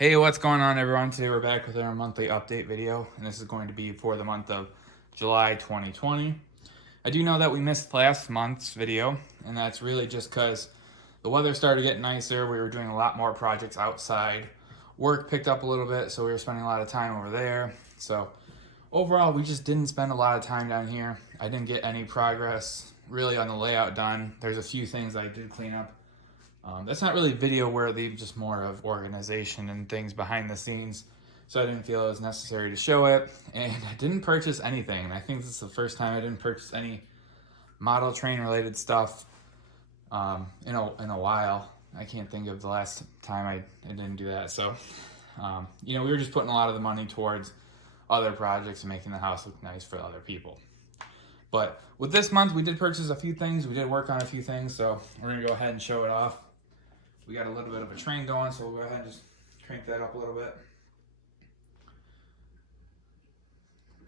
Hey, what's going on, everyone? Today we're back with our monthly update video, and this is going to be for the month of July 2020. I do know that we missed last month's video, and that's really just because the weather started getting nicer. We were doing a lot more projects outside. Work picked up a little bit, so we were spending a lot of time over there. So overall, we just didn't spend a lot of time down here. I didn't get any progress really on the layout done. There's a few things I did clean up. That's not really video worthy, just more of organization and things behind the scenes. So I didn't feel it was necessary to show it. And I didn't purchase anything. And I think this is the first time I didn't purchase any model train related stuff in a while. I can't think of the last time I didn't do that. So, we were just putting a lot of the money towards other projects and making the house look nice for other people. But with this month, we did purchase a few things. We did work on a few things. So we're going to go ahead and show it off. We got a little bit of a train going, so we'll go ahead and just crank that up a little bit.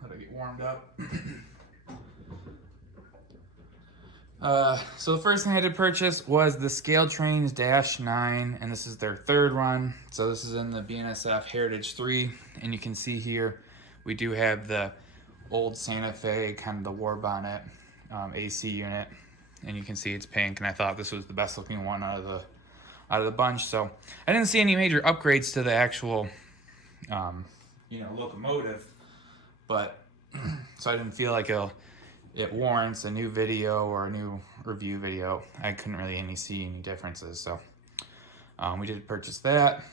Let it get warmed up. So the first thing I did purchase was the ScaleTrains -9, and this is their third run. So this is in the BNSF Heritage 3, and you can see here we do have the old Santa Fe, kind of the war bonnet AC unit, and you can see it's pink, and I thought this was the best looking one out of the bunch. So I didn't see any major upgrades to the actual locomotive, but so I didn't feel like it warrants a new video or a new review video. I couldn't really see any differences, so we did purchase that.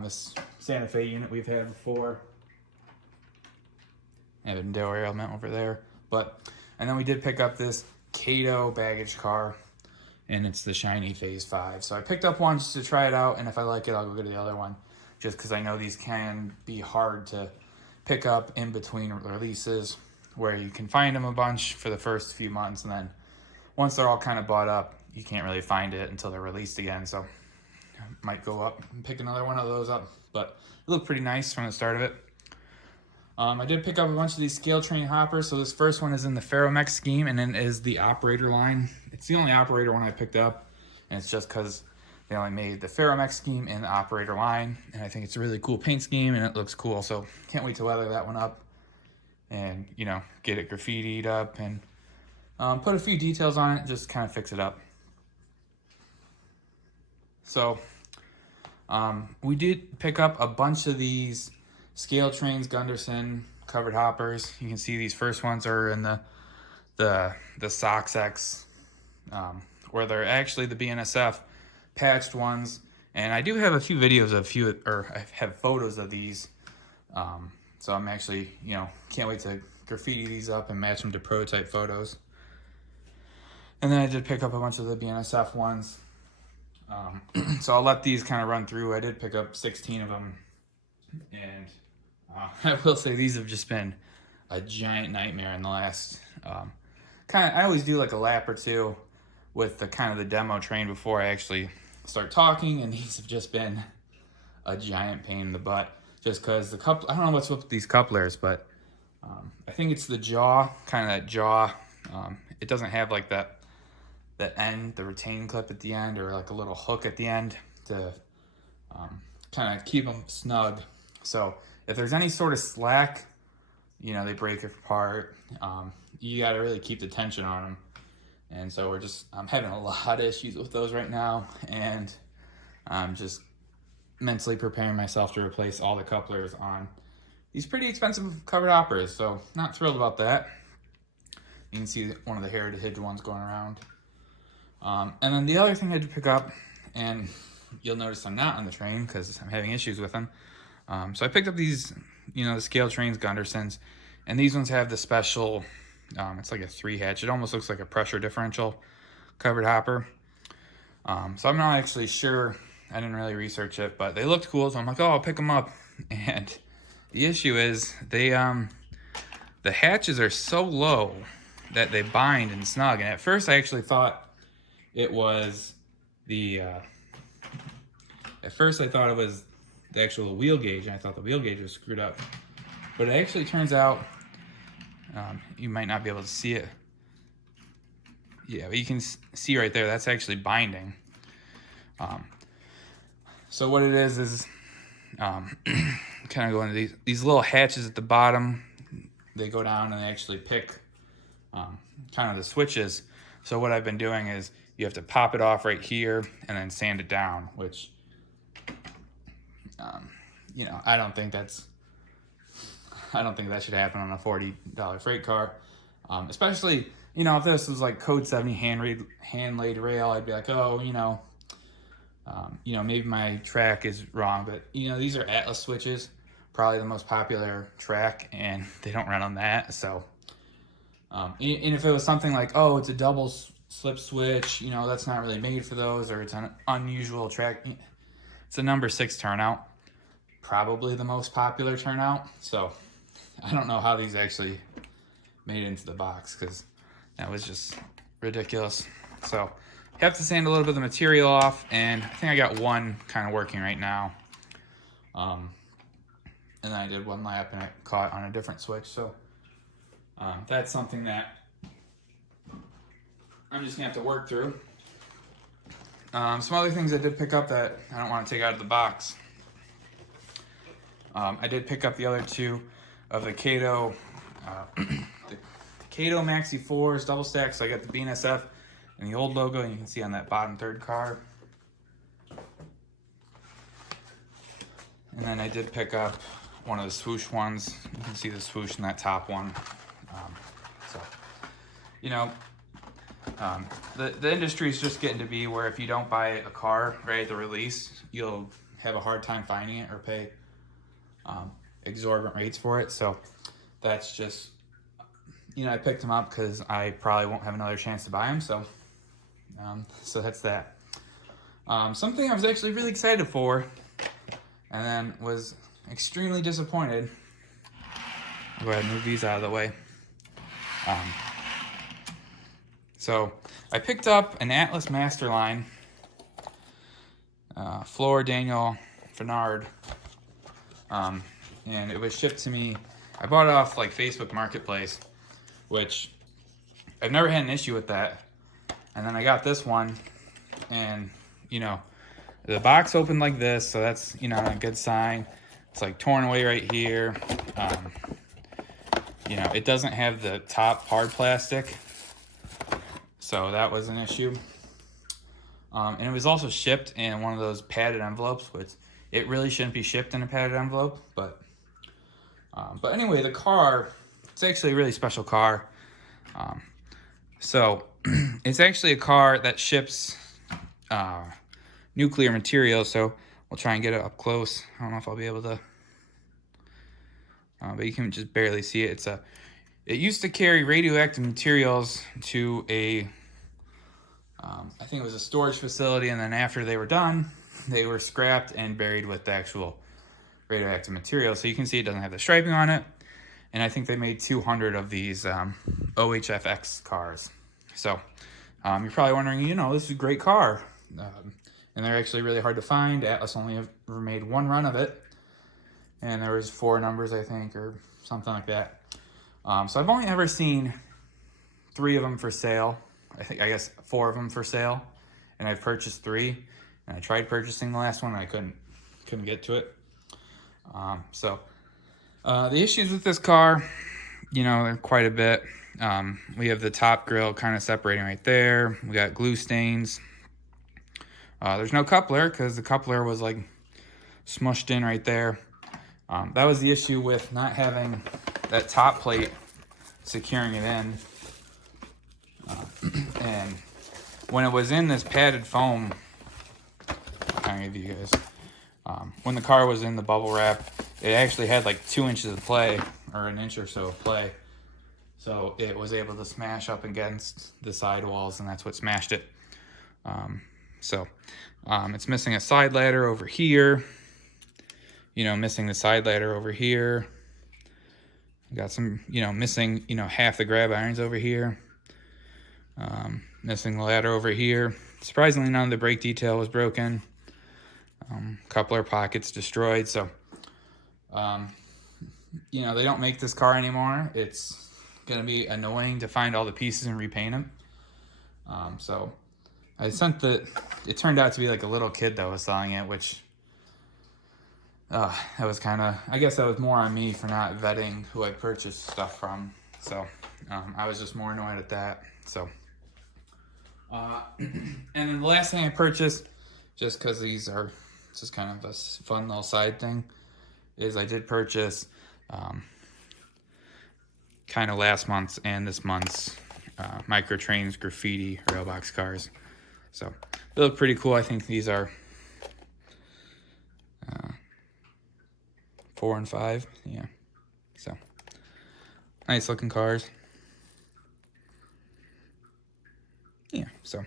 This Santa Fe unit we've had before. I have a derailment over there, and then we did pick up this Cato Baggage Car, and it's the shiny Phase 5. So I picked up one just to try it out, and if I like it, I'll go get the other one, just because I know these can be hard to pick up in between releases, where you can find them a bunch for the first few months, and then once they're all kind of bought up, you can't really find it until they're released again. So I might go up and pick another one of those up, but it looked pretty nice from the start of it. I did pick up a bunch of these ScaleTrain hoppers. So this first one is in the Ferromex scheme, and then is the operator line. It's the only operator one I picked up, and it's just because they only made the Ferromex scheme and the operator line, and I think it's a really cool paint scheme, and it looks cool. So can't wait to weather that one up and, get it graffitied up and put a few details on it, just kind of fix it up. So we did pick up a bunch of these ScaleTrains Gunderson covered hoppers. You can see these first ones are in the Sox X, where they're actually the BNSF patched ones. And I do have a few videos I have photos of these. So I'm actually, can't wait to graffiti these up and match them to prototype photos. And then I did pick up a bunch of the BNSF ones. So I'll let these kind of run through. I did pick up 16 of them, and I will say these have just been a giant nightmare in the last I always do like a lap or two with the demo train before I actually start talking, and these have just been a giant pain in the butt, just because I don't know what's with these couplers, but I think it's the jaw, that jaw. It doesn't have like the end, the retain clip at the end, or like a little hook at the end to kind of keep them snug. So if there's any sort of slack, they break apart. You got to really keep the tension on them. And so I'm having a lot of issues with those right now. And I'm just mentally preparing myself to replace all the couplers on these pretty expensive covered hoppers. So not thrilled about that. You can see one of the Heritage ones going around. And then the other thing I had to pick up, and you'll notice I'm not on the train because I'm having issues with them. So I picked up these, the ScaleTrains Gundersons, and these ones have the special, it's like a 3-hatch. It almost looks like a pressure differential covered hopper. So I'm not actually sure. I didn't really research it, but they looked cool. So I'm like, oh, I'll pick them up. And the issue is the hatches are so low that they bind and snug. And at first I actually thought it was the actual wheel gauge, and I thought the wheel gauge was screwed up. But it actually turns out, you might not be able to see it. Yeah, but you can see right there, that's actually binding. So what it is kind of go into these little hatches at the bottom. They go down and they actually pick kind of the switches. So what I've been doing is you have to pop it off right here and then sand it down, which, you know, I don't think that should happen on a $40 freight car. Especially, you know, if this was like code 70 hand laid rail, I'd be like, oh, you know, maybe my track is wrong, but you know, these are Atlas switches, probably the most popular track, and they don't run on that. So, and if it was something like, oh, it's a double slip switch, you know, that's not really made for those, or it's an unusual track. It's a number 6 turnout, probably the most popular turnout. So I don't know how these actually made it into the box, because that was just ridiculous. So you have to sand a little bit of the material off, and I think I got one kind of working right now. And then I did one lap and it caught on a different switch. So that's something that I'm just gonna have to work through. Some other things I did pick up that I don't want to take out of the box. I did pick up the other two of the Cato, the Cato Maxi 4s double stack. So I got the BNSF and the old logo, and you can see on that bottom third car. And then I did pick up one of the swoosh ones. You can see the swoosh in that top one. So, you know, the industry is just getting to be where if you don't buy a car right at the release, you'll have a hard time finding it or pay exorbitant rates for it. So that's just, you know, I picked them up because I probably won't have another chance to buy them. So, so that's that. Something I was actually really excited for, and then was extremely disappointed. I'll go ahead and move these out of the way. So I picked up an Atlas Masterline, Floor Daniel Fenard, and it was shipped to me. I bought it off like Facebook Marketplace, which I've never had an issue with that. And then I got this one, and you know, the box opened like this, so that's, you know, a good sign. It's like torn away right here. You know, it doesn't have the top hard plastic, so that was an issue. And it was also shipped in one of those padded envelopes, which it really shouldn't be shipped in a padded envelope. But anyway, the car, it's actually a really special car. So it's actually a car that ships nuclear material. So we'll try and get it up close. I don't know if I'll be able to, but you can just barely see it. It used to carry radioactive materials to a, I think it was a storage facility, and then after they were done, they were scrapped and buried with the actual radioactive material. So you can see it doesn't have the striping on it, and I think they made 200 of these OHFX cars. So you're probably wondering, you know, this is a great car, and they're actually really hard to find. Atlas only ever made one run of it, and there was 4 numbers, I think, or something like that. So I've only ever seen 3 of them for sale. I guess 4 of them for sale, and I've purchased 3. And I tried purchasing the last one, and I couldn't get to it. So the issues with this car, you know, they're quite a bit. We have the top grill kind of separating right there. We got glue stains. There's no coupler because the coupler was like smushed in right there. That was the issue with not having that top plate securing it in. And when it was in this padded foam, I'll kind of give you guys, when the car was in the bubble wrap, it actually had like 2 inches of play, or an inch or so of play. So it was able to smash up against the sidewalls, and that's what smashed it. It's missing a side ladder over here. You know, missing the side ladder over here. Got some, you know, missing, you know, half the grab irons over here. Missing the ladder over here. Surprisingly, none of the brake detail was broken. Coupler pockets destroyed. So, you know, they don't make this car anymore. It's going to be annoying to find all the pieces and repaint them. So I sent it turned out to be like a little kid that was selling it, which, that was kind of, I guess that was more on me for not vetting who I purchased stuff from. So I was just more annoyed at that. So and then the last thing I purchased, just because these are just kind of a fun little side thing, is I did purchase kind of last month's and this month's ScaleTrains graffiti railbox cars. So they look pretty cool. I think these are 4 and 5, yeah. So nice looking cars. Yeah, so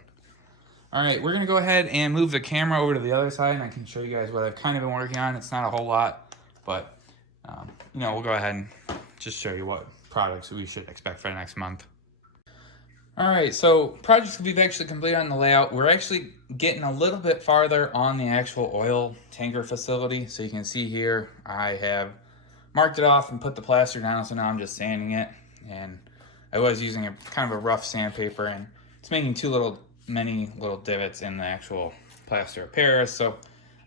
all right, we're gonna go ahead and move the camera over to the other side, and I can show you guys what I've kind of been working on. It's not a whole lot, but you know, we'll go ahead and just show you what products we should expect for the next month. All right, so projects we've actually completed on the layout. We're actually getting a little bit farther on the actual oil tanker facility. So you can see here, I have marked it off and put the plaster down, so now I'm just sanding it. And I was using a kind of a rough sandpaper, and it's making many little divots in the actual plaster of Paris. So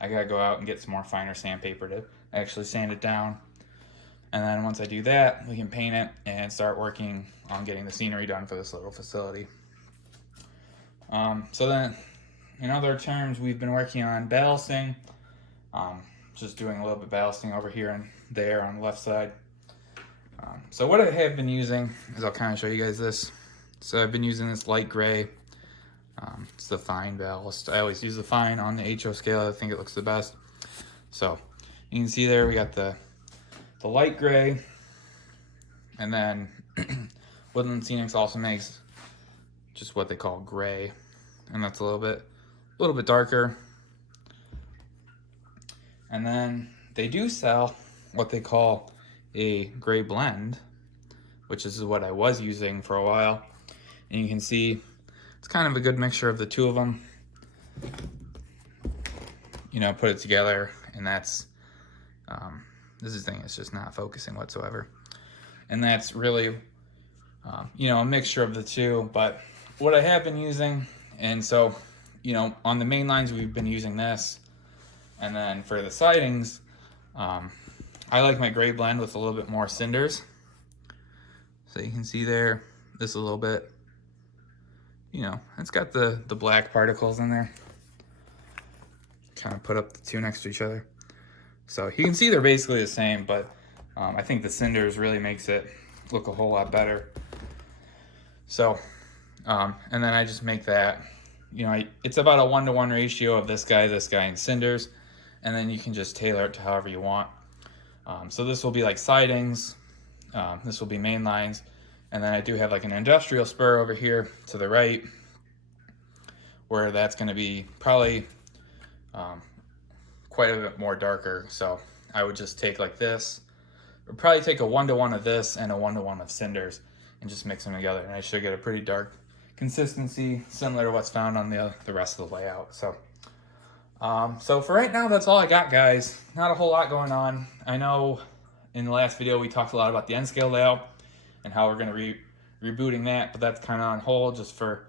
I gotta go out and get some more finer sandpaper to actually sand it down. And then once I do that, we can paint it and start working on getting the scenery done for this little facility. So then, in other terms, we've been working on ballasting. Just doing a little bit of ballasting over here and there on the left side. So what I have been using is, I'll kind of show you guys this. So I've been using this light gray. It's the fine ballast. I always use the fine on the HO scale. I think it looks the best. So you can see there we got the light gray, and then Woodland Scenics also makes just what they call gray, and that's a little bit darker. And then they do sell what they call a gray blend, which is what I was using for a while. And you can see it's kind of a good mixture of the two of them. You know, put it together, and that's this thing is just not focusing whatsoever. And that's really, you know, a mixture of the two. But what I have been using, and so, you know, on the main lines, we've been using this. And then for the sidings, I like my gray blend with a little bit more cinders. So you can see there, this a little bit, you know, it's got the black particles in there. Kind of put up the two next to each other. So you can see they're basically the same, but I think the cinders really makes it look a whole lot better. So, and then I just make that, you know, it's about a 1-to-1 ratio of this guy, and cinders, and then you can just tailor it to however you want. So this will be like sidings, this will be main lines, and then I do have like an industrial spur over here to the right, where that's going to be probably quite a bit more darker. So I would just take like this, or probably take a 1-to-1 of this and a 1-to-1 of cinders and just mix them together, and I should get a pretty dark consistency similar to what's found on the rest of the layout. So so for right now, that's all I got, guys. Not a whole lot going on. I know in the last video we talked a lot about the N scale layout and how we're going to rebooting that, but that's kind of on hold just for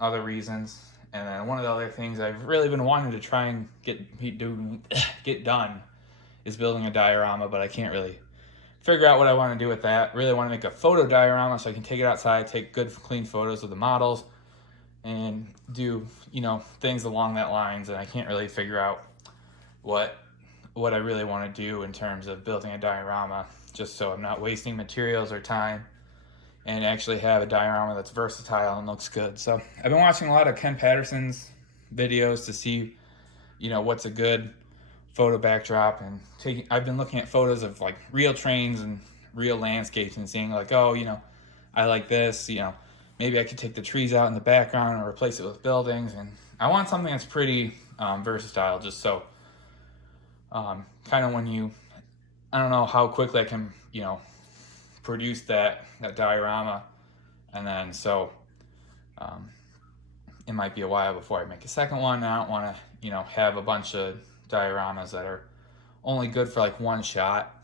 other reasons. And then one of the other things I've really been wanting to try and get done is building a diorama, but I can't really figure out what I want to do with that. Really want to make a photo diorama so I can take it outside, take good clean photos of the models, and do, you know, things along that lines. And I can't really figure out what I really want to do in terms of building a diorama, just so I'm not wasting materials or time, and actually have a diorama that's versatile and looks good. So I've been watching a lot of Ken Patterson's videos to see, you know, what's a good photo backdrop, and I've been looking at photos of like real trains and real landscapes and seeing like, oh, you know, I like this, you know, maybe I could take the trees out in the background and replace it with buildings. And I want something that's pretty versatile, just so kind of when I don't know how quickly I can, you know, produce that diorama, and then so it might be a while before I make a second one. I don't want to, you know, have a bunch of dioramas that are only good for like one shot,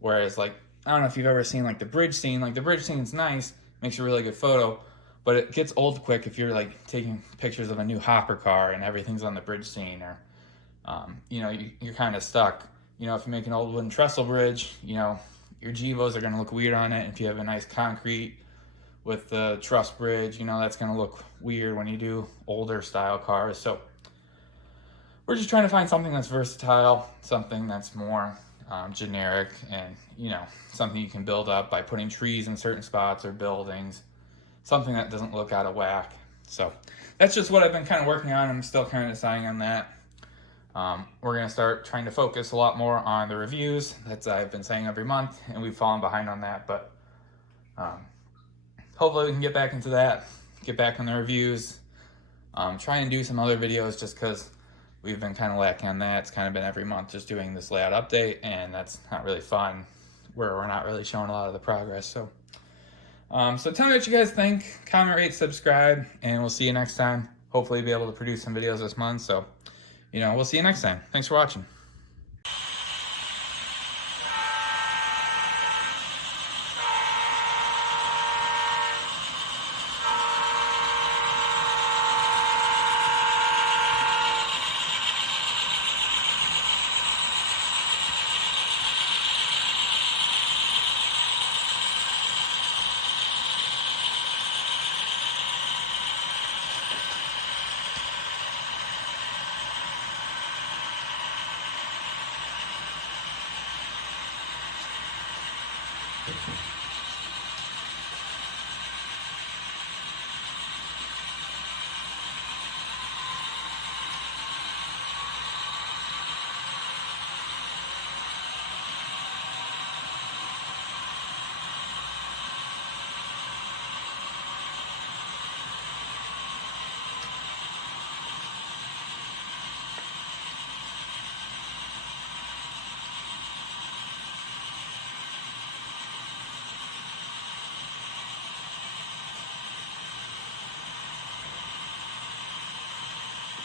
whereas like, I don't know if you've ever seen like the bridge scene. Like the bridge scene's nice, makes a really good photo, but it gets old quick if you're like taking pictures of a new hopper car and everything's on the bridge scene, or you know, you're kind of stuck. You know, if you make an old wooden trestle bridge, you know, your Gevos are going to look weird on it. If you have a nice concrete with the truss bridge, you know, that's going to look weird when you do older style cars. So we're just trying to find something that's versatile, something that's more generic, and, you know, something you can build up by putting trees in certain spots or buildings, something that doesn't look out of whack. So that's just what I've been kind of working on. I'm still kind of deciding on that. We're going to start trying to focus a lot more on the reviews. That's I've been saying every month, and we've fallen behind on that, but hopefully we can get back into that, get back on the reviews, try and do some other videos, just because we've been kind of lacking on that. It's kind of been every month just doing this layout update, and that's not really fun, where we're not really showing a lot of the progress. So so tell me what you guys think, comment, rate, subscribe, and we'll see you next time. Hopefully be able to produce some videos this month. So, you know, we'll see you next time. Thanks for watching. Thank you.